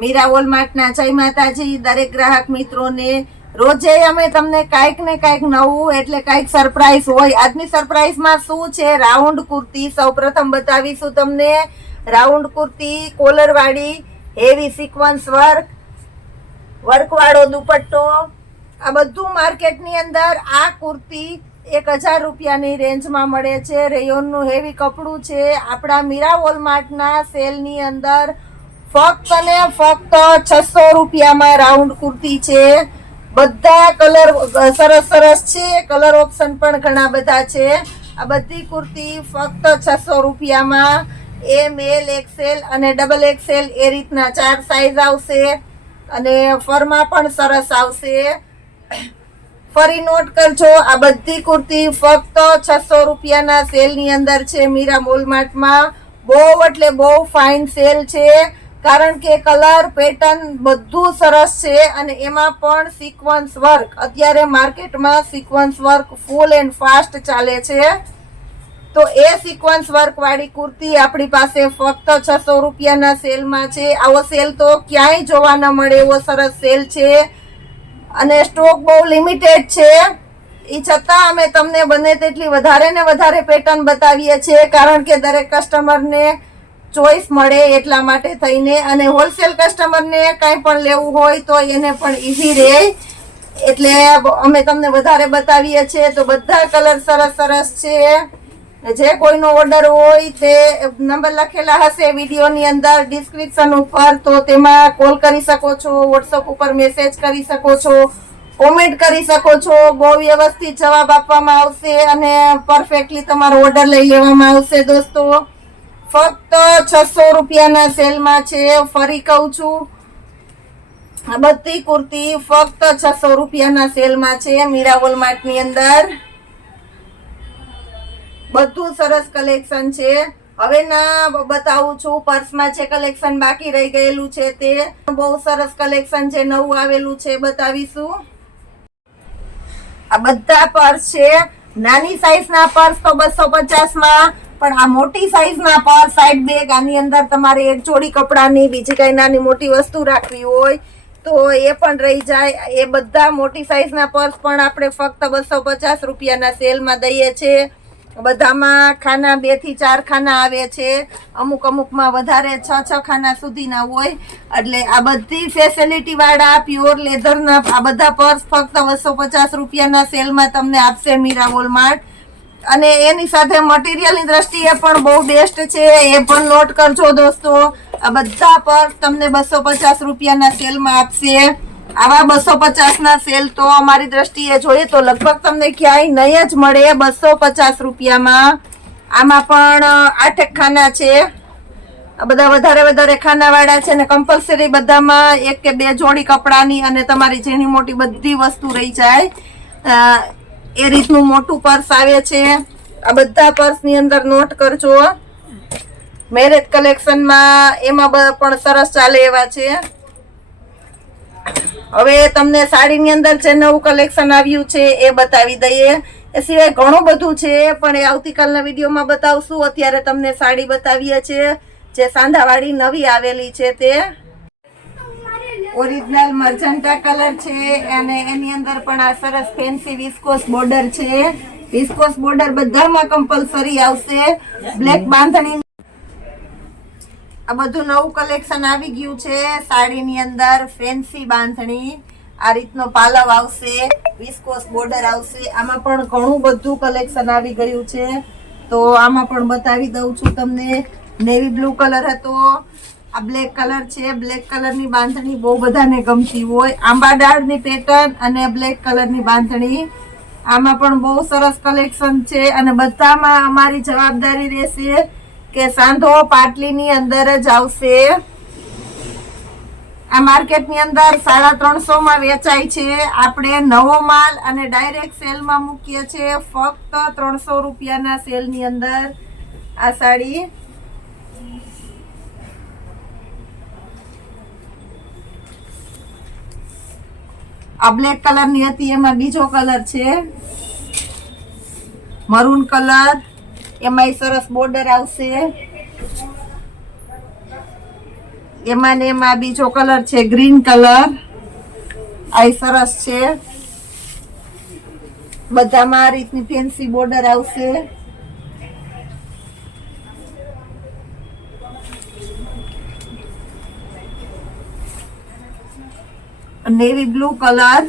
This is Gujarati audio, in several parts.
મીરા વોલમાર્ટના જય માતાજી દરેક ગ્રાહક મિત્રોને રોજે અમે તમને કાંઈક ને કાંઈક નવું એટલે કાંઈક સરપ્રાઈઝ હોય. આજની સરપ્રાઈઝમાં શું છે, રાઉન્ડ કુર્તી સૌપ્રથમ બતાવીશું તમને. રાઉન્ડ કુર્તી કોલર વાળી હેવી સિક્વન્સ વર્ક વાળો દુપટ્ટો, આ બધું માર્કેટની અંદર આ કુર્તી 1000 રૂપિયાની રેન્જમાં મળે છે. રેયોનનું હેવી કપડું છે. આપણા મીરા વોલમાર્ટના સેલની અંદર ફક્ત ને ફક્ત 600 રૂપિયામાં રાઉન્ડ કુર્તી છે. બધા કલર સરસ સરસ છે, કલર ઓપ્શન પણ ઘણા બધા છે. આ બધી કુર્તી ફક્ત 600 રૂપિયામાં એમ, એલ, એક્સેલ અને ડબલ એક્સેલ એ રીતના 4 સાઈઝ આવશે અને ફરમાં પણ સરસ આવશે. ફરી નોટ કરજો, આ બધી કુર્તી ફક્ત 600 રૂપિયાના સેલની અંદર છે મીરા વોલમાર્ટમાં. બહુ એટલે બહુ ફાઇન સેલ છે, કારણ કે કલર પેટર્ન બધું સરસ છે અને એમાં પણ સિક્વન્સ વર્ક. અત્યારે માર્કેટમાં sequence work full and fast ચાલે છે, તો એ સિક્વન્સ વર્ક વાળી કુર્તી આપણી પાસે ફક્ત 600 રૂપિયાના સેલમાં છે. આવો સેલ તો ક્યાંય જોવા ન મળે એવો સરસ સેલ છે અને સ્ટોક બહુ લિમિટેડ છે. એ છતાં અમે તમને બને તેટલી વધારે ને વધારે પેટર્ન બતાવીએ છીએ, કારણ કે દરેક કસ્ટમરને ચોઈસ મળે એટલા માટે થઈને. અને હોલસેલ કસ્ટમરને કાંઈ પણ લેવું હોય તો એને પણ ઈઝી રહે, એટલે અમે તમને વધારે બતાવીએ છીએ. તો બધા કલર સરસ સરસ છે. જે કોઈનો ઓર્ડર હોય તે નંબર લખેલા હશે વિડીયોની અંદર ડિસ્ક્રિપ્શન ઉપર, તો તેમાં કોલ કરી શકો છો, વોટ્સઅપ ઉપર મેસેજ કરી શકો છો, કોમેન્ટ કરી શકો છો. બહુ વ્યવસ્થિત જવાબ આપવામાં આવશે અને પરફેક્ટલી તમારો ઓર્ડર લઈ લેવામાં આવશે. દોસ્તો ફક્ત 600 રૂપિયાના સેલમાં છે. ફરી કહું છું, આ બધી કુર્તી ફક્ત 600 રૂપિયાના સેલમાં છે મીરા વોલમાર્ટની અંદર. બધું સરસ કલેક્શન છે. હવે ના બતાવું છું, પર્સમાં જે કલેક્શન બાકી રહી ગયેલું છે તે બહુ સરસ કલેક્શન છે, નવું આવેલું છે, બતાવીશું. આ બધા પર્સ છે. નાની સાઈઝના પર્સ તો 250માં, પણ આ મોટી સાઈઝના પર્સ સાઈડ બેગ, આની અંદર તમારે એક જોડી કપડાની બીજી કઈ નાની મોટી વસ્તુ રાખવી હોય તો એ પણ રહી જાય. એ બધા મોટી સાઈઝના પર્સ પણ આપણે ફક્ત 250 રૂપિયાના સેલમાં દઈએ છીએ. બધામાં ખાના 2 થી 4 ખાના આવે છે, અમુકમાં વધારે 6 ખાના સુધીના હોય. એટલે આ બધી ફેસિલિટી વાળા પ્યોર લેધરના આ બધા પર્સ ફક્ત 250 રૂપિયાના સેલમાં તમને આપશે મીરા વોલમાર્ટ. અને એની સાથે મટીરિયલની દ્રષ્ટિએ પણ બહુ બેસ્ટ છે, એ પણ નોટ કરજો દોસ્તો. આ બધા પર્સ તમને 250 રૂપિયાના સેલમાં આપશે. આવા 250ના સેલ તો અમારી દ્રષ્ટિએ જોઈએ તો લગભગ તમને ક્યાંય નહીં જ મળે 250 રૂપિયામાં. આમાં પણ 8 ખાના છે. આ બધા વધારે ખાના વાળા છે ને કમ્પલસરી બધામાં 1 કે 2 જોડી કપડાની અને તમારી ઝીણી મોટી બધી વસ્તુ રહી જાય એ રીતનું મોટું પર્સ આવે છે. આ બધા પર્સની અંદર નોટ કરજો. મેરેજ કલેક્શનમાં એમાં પણ સરસ ચાલે એવા છે. હવે તમને સાડીની અંદર જે નવું કલેક્શન આવ્યું છે એ બતાવી દઈએ. એ સિવાય ઘણું બધું છે, પણ એ આવતીકાલના વિડીયોમાં બતાવશું. અત્યારે તમને સાડી બતાવીએ છીએ જે સાંધાવાળી નવી આવેલી છે. તે ઓરિજિનલ મર્જન્ટા કલર છે અને એની અંદર પણ આ સરસ ફેન્સી વિસ્કોસ બોર્ડર છે. વિસ્કોસ બોર્ડર બધામાં કમ્પલસરી આવશે. બ્લેક બાંધણી, આ બધું નવું કલેક્શન આવી ગયું છે. સાડીની અંદર ફેન્સી બાંધણી, આ રીતનો પાલવ આવશે, વિસ્કોસ બોર્ડર આવશે. આમાં પણ ઘણું બધું કલેક્શન આવી ગયું છે, તો આમાં પણ બતાવી દઉં છું તમને. નેવી બ્લુ કલર હતો, આ બ્લેક કલર છે. બ્લેક કલરની બાંધણી બહુ બધાને ગમતી હોય. આંબા ડાળની પેટર્ન અને બ્લેક કલરની બાંધણી, આમાં પણ બહુ સરસ કલેક્શન છે. અને બધામાં અમારી જવાબદારી રહેશે કે સાંધો પાટલીની અંદર જ આવશે. આ માર્કેટની અંદર 350માં વેચાય છે. આપણે નવો માલ અને ડાયરેક્ટ સેલમાં મૂકીએ છીએ ફક્ત 300 રૂપિયાના સેલની અંદર. આ સાડી આ બ્લેક કલરની હતી, એમાં બીજો કલર છે મરૂન કલર, એમાંય સરસ બોર્ડર આવશે. એમાં ને એમાં બીજો કલર છે ગ્રીન કલર. આ સરસ છે. બધામાં આ રીતની ફેન્સી બોર્ડર આવશે. Navy blue colour.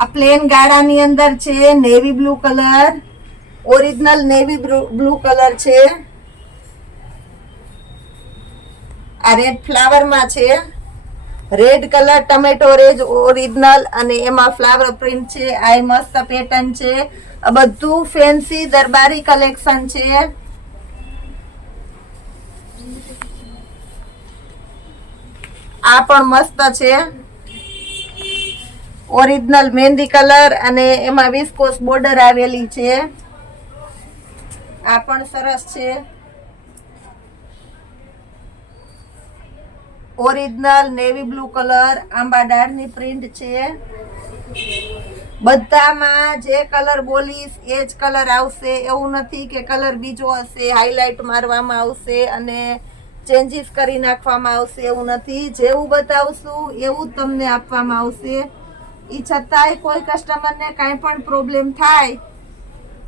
આ પ્લેન ગાળાની અંદર છે navy blue colour. Original navy blue colour છે. આ રેડ ફ્લાવર માં છે. Red colour tomato red original અને એમાં ફ્લાવર પ્રિન્ટ છે. આ મસ્ત પેટર્ન છે. આ બધું ફેન્સી દરબારી કલેક્શન છે. આ પણ મસ્ત છે. ઓરિજિનલ મહેંદી કલર અને એમાં વિસ્કોસ બોર્ડર આવેલી છે. આ પણ સરસ છે. ઓરિજિનલ નેવી બ્લુ કલર આંબા ડાળની પ્રિન્ટ છે. બધામાં જે કલર બોલીશ એ જ કલર આવશે. એવું નથી કે કલર બીજો હશે, હાઇલાઇટ મારવામાં આવશે અને ચેન્જીસ કરી નાખવામાં આવશે. એવું નથી. જેવું બતાવશું એવું જ તમને આપવામાં આવશે. એ છતાંય કોઈ કસ્ટમરને કાંઈ પણ પ્રોબ્લેમ થાય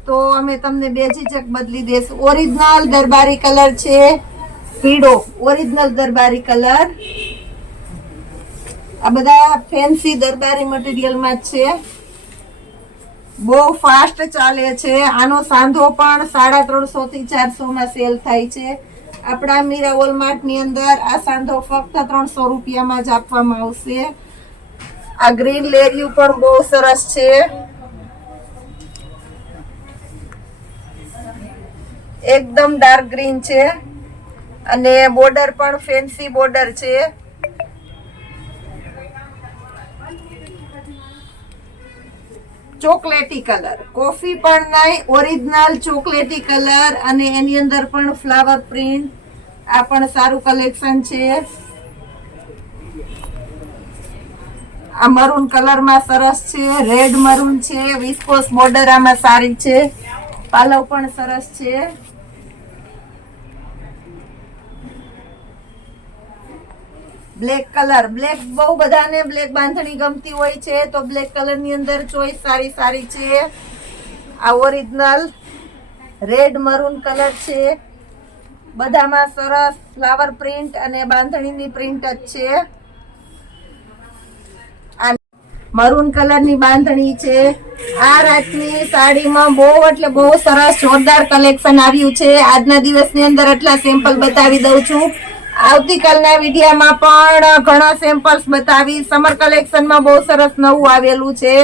તો અમે તમને બેઝીજક બદલી દેશું. ઓરિજિનલ દરબારી કલર છે પીળો. ઓરિજિનલ દરબારી કલર. આ બધા ફેન્સી દરબારી મટીરિયલમાં જ છે. બહુ ફાસ્ટ ચાલે છે. આનો સાંધો પણ 350 થી 400 માં સેલ થાય છે. આપણા મીરા વોલમાર્ટ ની અંદર આ સાંધો ફક્ત 300 રૂપિયામાં જ આપવામાં આવશે. આ ગ્રીન લેરિયું પણ બહુ સરસ છે. એકદમ ડાર્ક ગ્રીન છે અને બોર્ડર પણ ફેન્સી બોર્ડર છે. ચોકલેટી કલર. કોફી પણ નહીં, ઓરિજિનલ ચોકલેટી કલર અને એની અંદર પણ ફ્લાવર પ્રિન્ટ. આ પણ સારું કલેક્શન છે. આ મરૂન કલરમાં સરસ છે. રેડ મરૂન છે. વિસ્કોસ બોર્ડર આમાં સારી છે. પાલવ પણ સરસ છે. Black colour. બ્લેક બહુ બધાને બ્લેક બાંધણી ગમતી હોય છે તો બ્લેક કલર ની અંદર ચોઈસ સારી છે. આ ઓરિજિનલ રેડ મરૂન કલર છે. બધામાં સરસ ફ્લાવર પ્રિન્ટ અને બાંધણીની પ્રિન્ટ જ છે. આ મરૂન કલરની બાંધણી છે. આ રાતની સાડીમાં બહુ એટલે બહુ સરસ જોરદાર કલેક્શન આવ્યું છે. આજના દિવસની અંદર એટલા સેમ્પલ બતાવી દઉં છું. આવતીકાલના વિડીયોમાં પણ ઘણા સેમ્પલ્સ બતાવી. સમર કલેક્શનમાં બહુ સરસ નવું આવેલું છે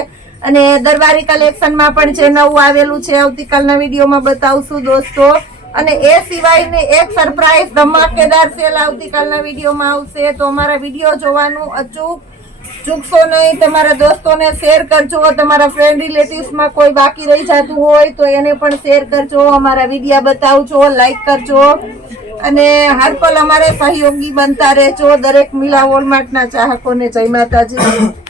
અને દરબારી કલેક્શનમાં પણ જે નવું આવેલું છે આવતીકાલના વિડીયોમાં બતાવશું દોસ્તો. અને એ સિવાયને એક સરપ્રાઈઝ ધમાકેદાર સેલ આવતીકાલના વિડીયોમાં આવશે. તો અમારા વિડીયો જોવાનું અચૂક ચૂકશો નહીં. તમારા દોસ્તોને શેર કરજો. તમારા ફ્રેન્ડ રિલેટિવ્સમાં કોઈ બાકી રહી જતું હોય તો એને પણ શેર કરજો. અમારા વિડીયો બતાવજો, લાઈક કરજો અને હર પલ અમારે સહયોગી બનતા રહેજો. દરેક મીરા વોલમાર્ટના ચાહકોને જય માતાજી.